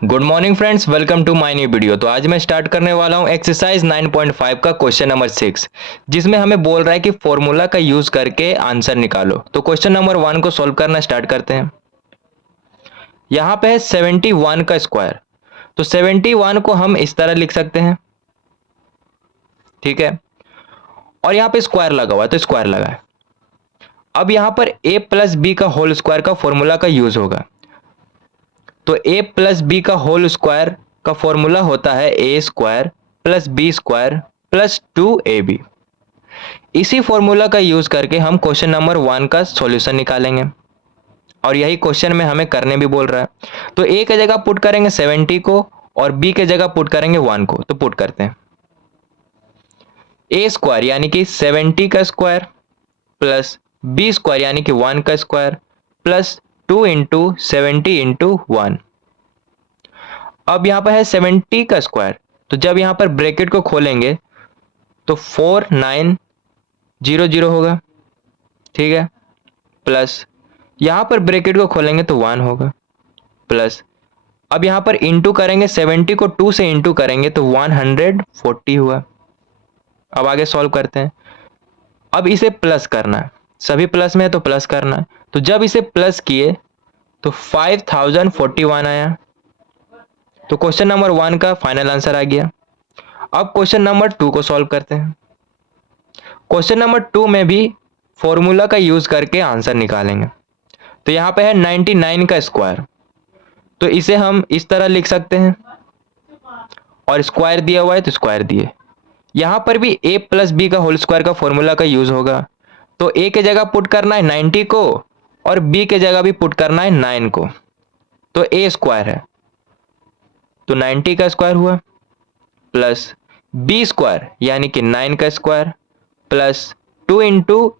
Good morning friends, welcome to my new video. तो आज मैं स्टार्ट करने वाला हूं एक्सरसाइज 9.5 का क्वेश्चन नंबर 6, जिसमें हमें बोल रहा है कि फॉर्मूला का यूज करके आंसर निकालो। तो क्वेश्चन नंबर 1 को सॉल्व करना स्टार्ट करते हैं। यहां पे है 71 का स्क्वायर। तो 71 को हम इस तरह लिख सकते हैं, ठीक है। और यहां पे स्क्वायर लगा हुआ है तो स्क्वायर लगा है। अब यहां पर a प्लस बी का होल स्क्वायर का फॉर्मूला का यूज होगा। तो a प्लस बी का होल स्क्वायर का फॉर्मूला होता है A square plus B square plus 2ab। इसी फॉर्मूला का यूज करके हम क्वेश्चन नंबर 1 का सॉल्यूशन निकालेंगे, और यही क्वेश्चन में हमें करने भी बोल रहा है। तो a के जगह पुट करेंगे 70 को और b के जगह पुट करेंगे 1 को। तो पुट करते हैं a स्क्वायर यानी कि 70 का स्क्वायर प्लस b स्क्वायर यानी कि 1 का स्क्वायर प्लस 2 इंटू 70 इंटू 1। अब यहां पर है 70 का स्क्वायर, तो जब यहां पर ब्रैकेट को खोलेंगे तो 4900 होगा, ठीक है। प्लस यहां पर ब्रैकेट को खोलेंगे तो 1 होगा, प्लस अब यहां पर इंटू करेंगे, 70 को 2 से इंटू करेंगे तो 140 हुआ। अब आगे सॉल्व करते हैं। अब इसे प्लस करना है, सभी प्लस में है तो प्लस करना है। तो जब इसे प्लस किए तो 5041 आया। तो क्वेश्चन नंबर 1 का फाइनल आंसर आ गया। अब क्वेश्चन नंबर 2 को सॉल्व करते हैं। क्वेश्चन नंबर 2 में भी फॉर्मूला का यूज करके आंसर निकालेंगे। तो यहां पे है 99 का स्क्वायर, तो इसे हम इस तरह लिख सकते हैं, और स्क्वायर दिया हुआ है तो स्क्वायर दिए। यहां पर भी a प्लस बी का होल स्क्वायर का फॉर्मूला का यूज होगा। तो a के जगह पुट करना है 90 को और b के जगह भी पुट करना है 9 को। तो a स्क्वायर है तो 90 का स्क्वायर हुआ, प्लस b स्क्वायर यानी कि 9 का स्क्वायर प्लस 2 इंटू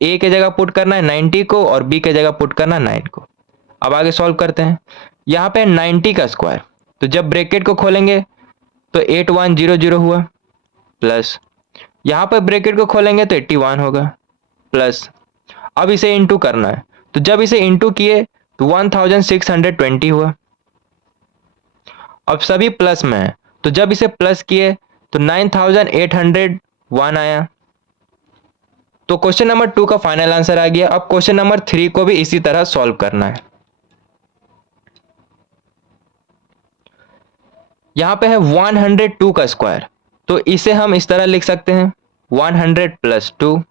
ए के जगह पुट करना है 90 को और बी के जगह पुट करना है 9 को। अब आगे सॉल्व करते हैं। यहाँ पे 90 का स्क्वायर, तो जब ब्रैकेट को खोलेंगे तो 8100 हुआ, प्लस यहाँ पर ब्रैकेट को खोलेंगे तो 81 होगा, प्लस अब इसे इंटू करना है। तो जब इसे इंटू किए तो 1620 हुआ। अब सभी प्लस में है, तो जब इसे प्लस किए तो 9801 आया। तो क्वेश्चन नंबर 2 का फाइनल आंसर आ गया। अब क्वेश्चन नंबर 3 को भी इसी तरह सॉल्व करना है। यहां पे है 102 का स्क्वायर, तो इसे हम इस तरह लिख सकते हैं 100 प्लस 2,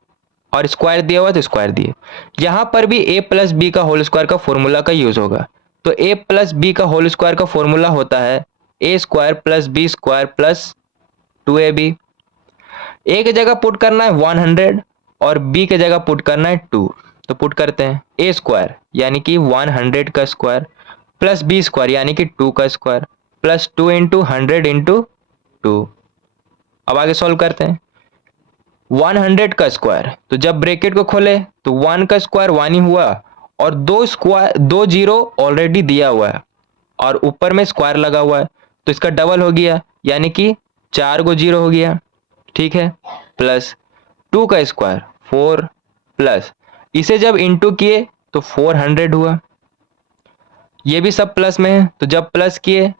और स्क्वायर दिया हुआ तो स्क्वायर दिए। यहां पर भी a प्लस बी का होल स्क्वायर का फॉर्मूला का यूज होगा। तो a प्लस बी का होल स्क्वायर का फॉर्मूला होता है a square plus B square plus 2ab। a की जगह पुट करना है 100 और b की जगह पुट करना है 2। तो पुट करते हैं a स्क्वायर यानी कि 100 का स्क्वायर प्लस b स्क्वायर यानी कि 2 का स्क्वायर प्लस 2 इंटू 100 इंटू 2। अब आगे सॉल्व करते हैं। 100 का स्क्वायर, तो जब ब्रैकेट को खोले तो 1 का स्क्वायर 1 ही हुआ, और दो जीरो ऑलरेडी दिया हुआ है और ऊपर में स्क्वायर लगा हुआ है, तो इसका डबल हो गया यानी कि 4 को जीरो हो गया, ठीक है। प्लस 2 का स्क्वायर 4, प्लस इसे जब इंटू किए तो 400 हुआ। ये भी सब प्लस में है, तो जब प्लस किए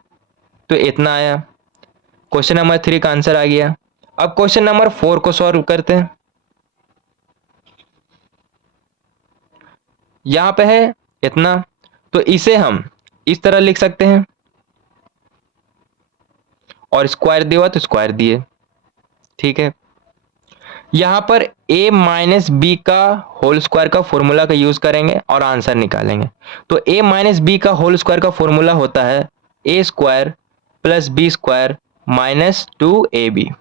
तो इतना आया। क्वेश्चन नंबर 3 का आंसर आ गया। अब क्वेश्चन नंबर 4 को सॉल्व करते हैं। यहां पे है इतना, तो इसे हम इस तरह लिख सकते हैं, और स्क्वायर दिया हुआ तो स्क्वायर दिए, ठीक है। यहां पर a माइनस बी का होल स्क्वायर का फॉर्मूला का यूज करेंगे और आंसर निकालेंगे। तो a माइनस बी का होल स्क्वायर का फॉर्मूला होता है a square plus B square minus 2ab।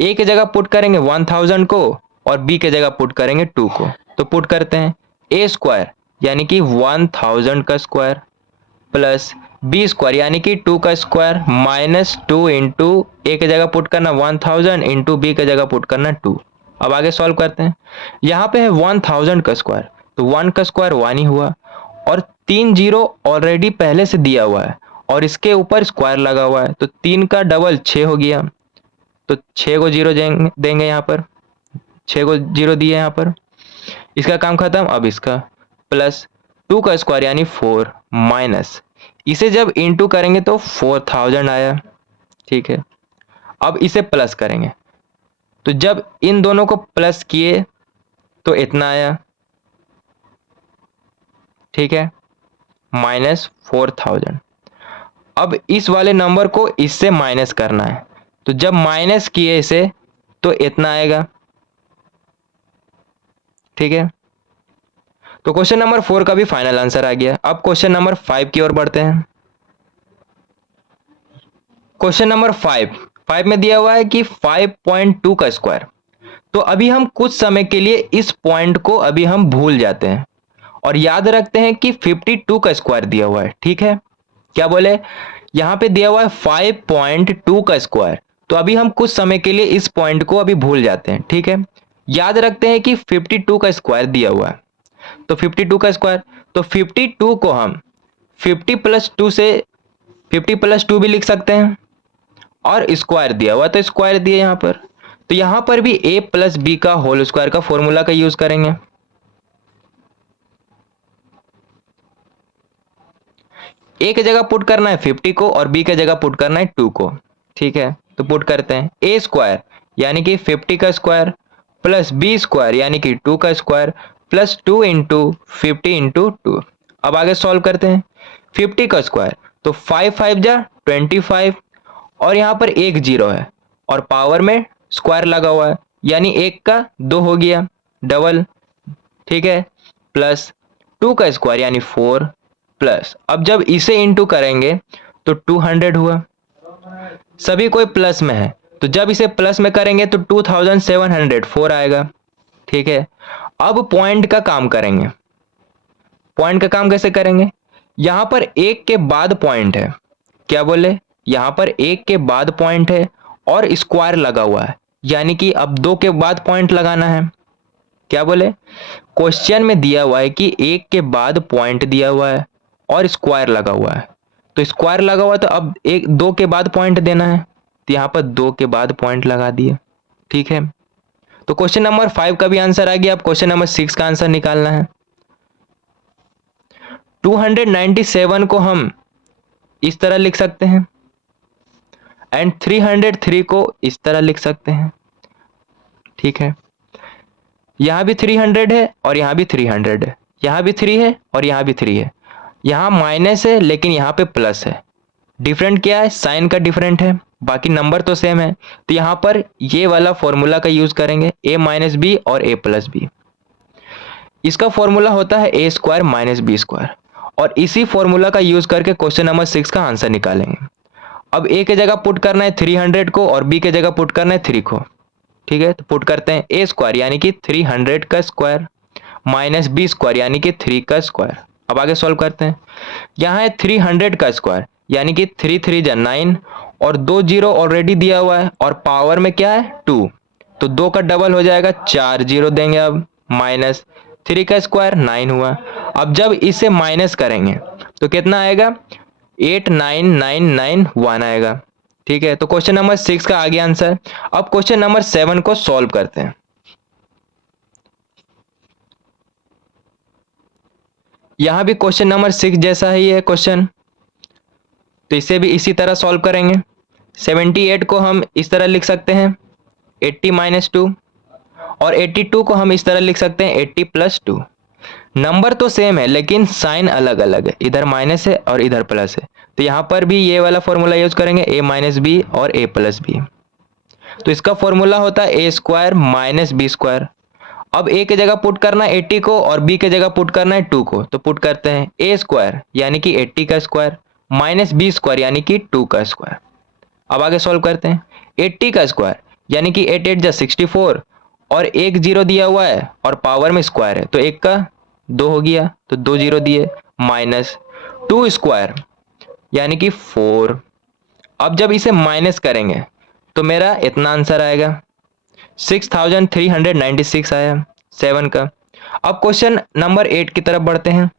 a की जगह पुट करेंगे 1000 को और b की जगह पुट करेंगे 2 को। तो पुट करते हैं a स्क्वायर यानी कि 1000 का स्क्वायर प्लस बी स्क्वायर यानी कि 2 का स्क्वायर माइनस 2 इंटू ए की जगह पुट करना 1000 इंटू बी की जगह पुट करना 2। अब आगे सॉल्व करते हैं। यहाँ पे है 1000 का स्क्वायर, तो 1 का स्क्वायर 1 ही हुआ, और 3 जीरो ऑलरेडी पहले से दिया हुआ है और इसके ऊपर स्क्वायर लगा हुआ है, तो 3 का डबल 6 हो गया। तो 6 को जीरो देंगे यहाँ पर, 6 को जीरो दिए यहाँ पर, इसका काम खत्म। अब इसका प्लस 2 का स्क्वायर यानी 4 माइनस इसे जब इंटू करेंगे तो 4000 आया, ठीक है। अब इसे प्लस करेंगे, तो जब इन दोनों को प्लस किए तो इतना आया, ठीक है, -4000। अब इस वाले नंबर को इससे माइनस करना है, तो जब माइनस किए इसे तो इतना आएगा, ठीक है। तो क्वेश्चन नंबर 4 का भी फाइनल आंसर आ गया। अब क्वेश्चन नंबर 5 की ओर बढ़ते हैं। क्वेश्चन नंबर 5 में दिया हुआ है कि 5.2 का स्क्वायर। तो अभी हम कुछ समय के लिए इस पॉइंट को अभी हम भूल जाते हैं और याद रखते हैं कि 52 का स्क्वायर दिया हुआ है, ठीक है। क्या बोले, यहां पे दिया हुआ है 5.2 का स्क्वायर, तो अभी हम कुछ समय के लिए इस पॉइंट को अभी भूल जाते हैं, ठीक है। याद रखते हैं कि 52 का स्क्वायर दिया हुआ है, तो 52 का स्क्वायर, तो 52 को हम 50 प्लस 2 भी लिख सकते हैं, और स्क्वायर दिया हुआ तो स्क्वायर दिया यहां पर, तो यहां पर भी a प्लस बी का होल स्क्वायर का फॉर्मूला का यूज करेंगे। a की जगह पुट करना है 50 को और b की जगह पुट करना है 2 को, ठीक है। तो पुट करते हैं, a स्क्वायर यानी कि 50 का स्क्वायर प्लस b स्क्वायर यानी कि 2 का स्क्वायर प्लस 2 इंटू 50 इंटू 2। अब आगे सॉल्व करते हैं। 50 का स्क्वायर तो 5 5 जा 25, और यहां पर एक जीरो है और पावर में स्क्वायर लगा हुआ है, यानी एक का 2 हो गया डबल, ठीक है, प्लस 2 का स्क्वायर यानी 4, प्लस अब जब इसे इंटू करेंगे तो 200 हुआ, सभी कोई प्लस में है, तो जब इसे प्लस में करेंगे तो 2704 आएगा, ठीक है। अब पॉइंट का काम करेंगे। पॉइंट का काम कैसे करेंगे, यहां पर एक के बाद पॉइंट है, क्या बोले, यहां पर एक के बाद पॉइंट है और स्क्वायर लगा हुआ है, यानी कि अब 2 के बाद पॉइंट लगाना है। क्या बोले, क्वेश्चन में दिया हुआ है कि एक के बाद पॉइंट दिया हुआ है और स्क्वायर लगा हुआ है, तो स्क्वायर लगा हुआ है तो अब एक 2 के बाद पॉइंट देना है, तो यहां पर 2 के बाद पॉइंट लगा दिए, ठीक है। तो क्वेश्चन नंबर 5 का भी आंसर आ गया। अब क्वेश्चन नंबर 6 का आंसर निकालना है। 297 को हम इस तरह लिख सकते हैं एंड 303 को इस तरह लिख सकते हैं, ठीक है। यहां भी 300 है और यहां भी 300 है, यहां भी 3 है और यहां भी 3 है, यहां माइनस है लेकिन यहां पे प्लस है। डिफरेंट क्या है, साइन का डिफरेंट है, बाकी नंबर तो सेम है, तो यहां पर ये वाला फॉर्मूला का यूज करेंगे, a माइनस बी और a प्लस बी। इसका फॉर्मूला होता है a square minus B square, और इसी फॉर्मूला का यूज करके क्वेश्चन नंबर 6 का आंसर निकालेंगे। अब a की जगह पुट करना है 300 को और b की जगह पुट करना है 3 को, ठीक है। तो पुट करते हैं, a स्क्वायर यानी कि 300 का स्क्वायर माइनस बी स्क्वायर यानी कि 3 का स्क्वायर। अब आगे सॉल्व करते हैं। यहाँ है 300 का स्क्वायर यानी कि 3 3 जा 9 और 2 जीरो ऑलरेडी दिया हुआ है और पावर में क्या है 2, तो 2 का डबल हो जाएगा 4 जीरो देंगे, अब माइनस 3 का स्क्वायर 9 हुआ। अब जब इसे माइनस करेंगे तो कितना आएगा, 89991 आएगा, ठीक है। तो क्वेश्चन नंबर 6 का आ गया आंसर। अब क्वेश्चन नंबर 7 को सॉल्व करते हैं। यहां भी क्वेश्चन नंबर 6 जैसा ही है क्वेश्चन, तो इसे भी इसी तरह सॉल्व करेंगे। 78 को हम इस तरह लिख सकते हैं 80 माइनस 2, और 82 को हम इस तरह लिख सकते हैं 80 प्लस 2। नंबर तो सेम है लेकिन साइन अलग अलग है, इधर माइनस है और इधर प्लस है, तो यहां पर भी ये वाला फॉर्मूला यूज करेंगे a माइनस बी और a प्लस बी। तो इसका फॉर्मूला होता है a square minus B square. अब a की जगह पुट करना है 80 को और b की जगह पुट करना है 2 को, तो पुट करते हैं a स्क्वायर यानी कि 80 का स्क्वायर माइनस बी स्क्वायर यानी कि 2 का स्क्वायर। अब आगे सॉल्व करते हैं। 80 का स्क्वायर यानी कि 8 8 जा 64 और एक जीरो दिया हुआ है और पावर में स्क्वायर है, तो एक का 2 हो गया, तो 2 जीरो दिए, माइनस 2 स्क्वायर यानी कि 4। अब जब इसे माइनस करेंगे तो मेरा इतना आंसर आएगा 6396 आया 7 का। अब क्वेश्चन नंबर 8 की तरफ बढ़ते हैं।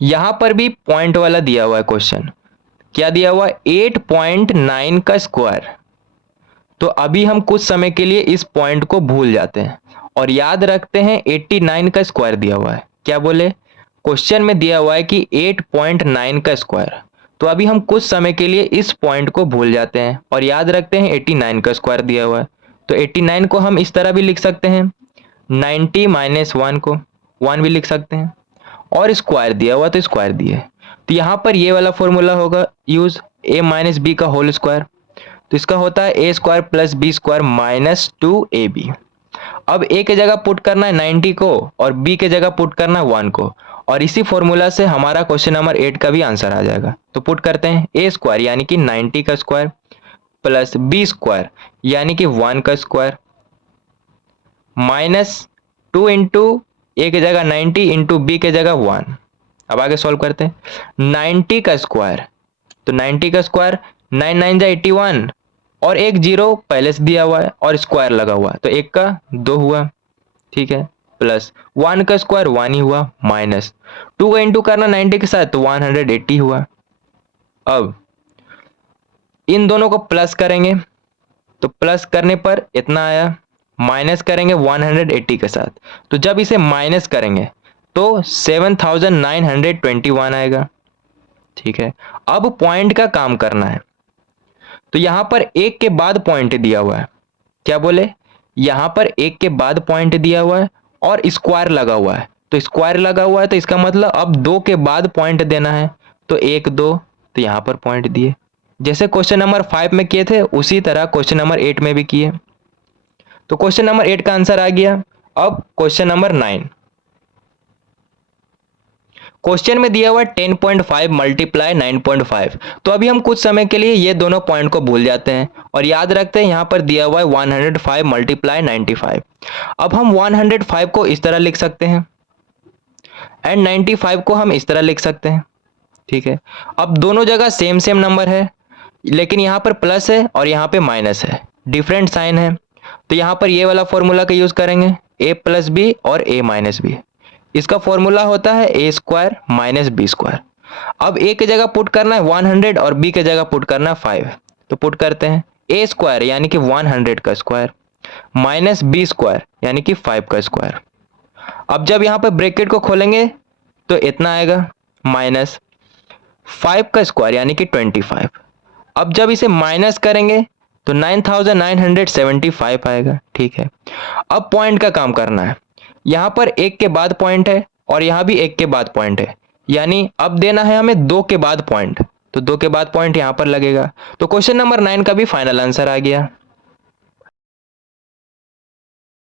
यहां पर भी पॉइंट वाला दिया हुआ है क्वेश्चन, क्या दिया हुआ है 8.9 का स्क्वायर। तो अभी हम कुछ समय के लिए इस पॉइंट को भूल जाते हैं और याद रखते हैं 89 का स्क्वायर दिया हुआ है, क्या बोले, क्वेश्चन में दिया हुआ है कि 8.9 का स्क्वायर। तो अभी हम कुछ समय के लिए इस पॉइंट को भूल जाते हैं और याद रखते हैं 89 का स्क्वायर दिया हुआ है। तो 89 को हम इस तरह भी लिख सकते हैं, 90 माइनस 1 को 1 भी लिख सकते हैं, और स्क्वायर दिया हुआ तो स्क्वायर दिए। तो यहाँ पर ये वाला फॉर्मूला होगा यूज, a माइनस बी का होल स्क्वायर। तो इसका होता है a square plus B square minus 2ab। अब a के जगह पुट करना है 90 को और b के जगह पुट करना है 1 को, और इसी फॉर्मूला से हमारा क्वेश्चन नंबर 8 का भी आंसर आ जाएगा। तो पुट करते हैं a स्क्वायर यानी कि 90 का स्क्वायर प्लस b स्क्वायर यानी कि 1 का स्क्वायर माइनस 2 इंटू ए की जगह 90 इंटू बी के जगह 1। अब आगे सॉल्व करते हैं। 90 का स्क्वायर, तो 90 का स्क्वायर 9 9 जा 81 और एक जीरो पहले से दिया हुआ है और स्क्वायर लगा हुआ है, तो एक का 2 हुआ, ठीक है, प्लस 1 का स्क्वायर 1 ही हुआ, माइनस 2 का इंटू करना 90 के साथ तो 180 हुआ। अब इन दोनों को प्लस करेंगे तो प्लस करने पर इतना आया, माइनस करेंगे 180 के साथ, तो जब इसे माइनस करेंगे तो 7921 आएगा, ठीक है। अब पॉइंट का काम करना है, तो यहां पर एक के बाद पॉइंट दिया हुआ है, क्या बोले, यहां पर एक के बाद पॉइंट दिया हुआ है और स्क्वायर लगा हुआ है। तो स्क्वायर लगा हुआ है तो इसका मतलब अब 2 के बाद पॉइंट देना है, तो 1 2, तो यहां पर पॉइंट दिए, जैसे क्वेश्चन नंबर 5 में किए थे उसी तरह क्वेश्चन नंबर 8 में भी किए। तो क्वेश्चन नंबर 8 का आंसर आ गया। अब क्वेश्चन नंबर 9, क्वेश्चन में दिया हुआ 10.5 मल्टीप्लाई 9.5। तो अभी हम कुछ समय के लिए ये दोनों पॉइंट को भूल जाते हैं और याद रखते हैं यहाँ पर दिया हुआ है 105 मल्टीप्लाई 95। अब हम 105 को इस तरह लिख सकते हैं एंड 95 को हम इस तरह लिख सकते हैं, ठीक है। अब दोनों जगह सेम सेम नंबर है, लेकिन यहाँ पर प्लस है और यहाँ पे माइनस है, डिफरेंट साइन है। तो यहाँ पर ये वाला फॉर्मूला का यूज करेंगे, a प्लस बी और a माइनस बी। इसका फॉर्मूला होता है a square minus B square. अब a की जगह पुट करना है 100 और b की जगह पुट करना है 5। तो पुट करते हैं, a स्क्वायर यानी कि 100 का स्क्वायर माइनस बी स्क्वायर यानी कि 5 का स्क्वायर। अब जब यहाँ पर ब्रैकेट को खोलेंगे तो इतना आएगा, माइनस 5 का स्क्वायर यानी कि 25। अब जब इसे माइनस करेंगे तो 9975 आएगा, ठीक है। अब पॉइंट का काम करना है, यहां पर एक के बाद पॉइंट है और यहां भी एक के बाद पॉइंट है, यानी अब देना है हमें 2 के बाद पॉइंट, तो 2 के बाद पॉइंट यहां पर लगेगा। तो क्वेश्चन नंबर 9 का भी फाइनल आंसर आ गया।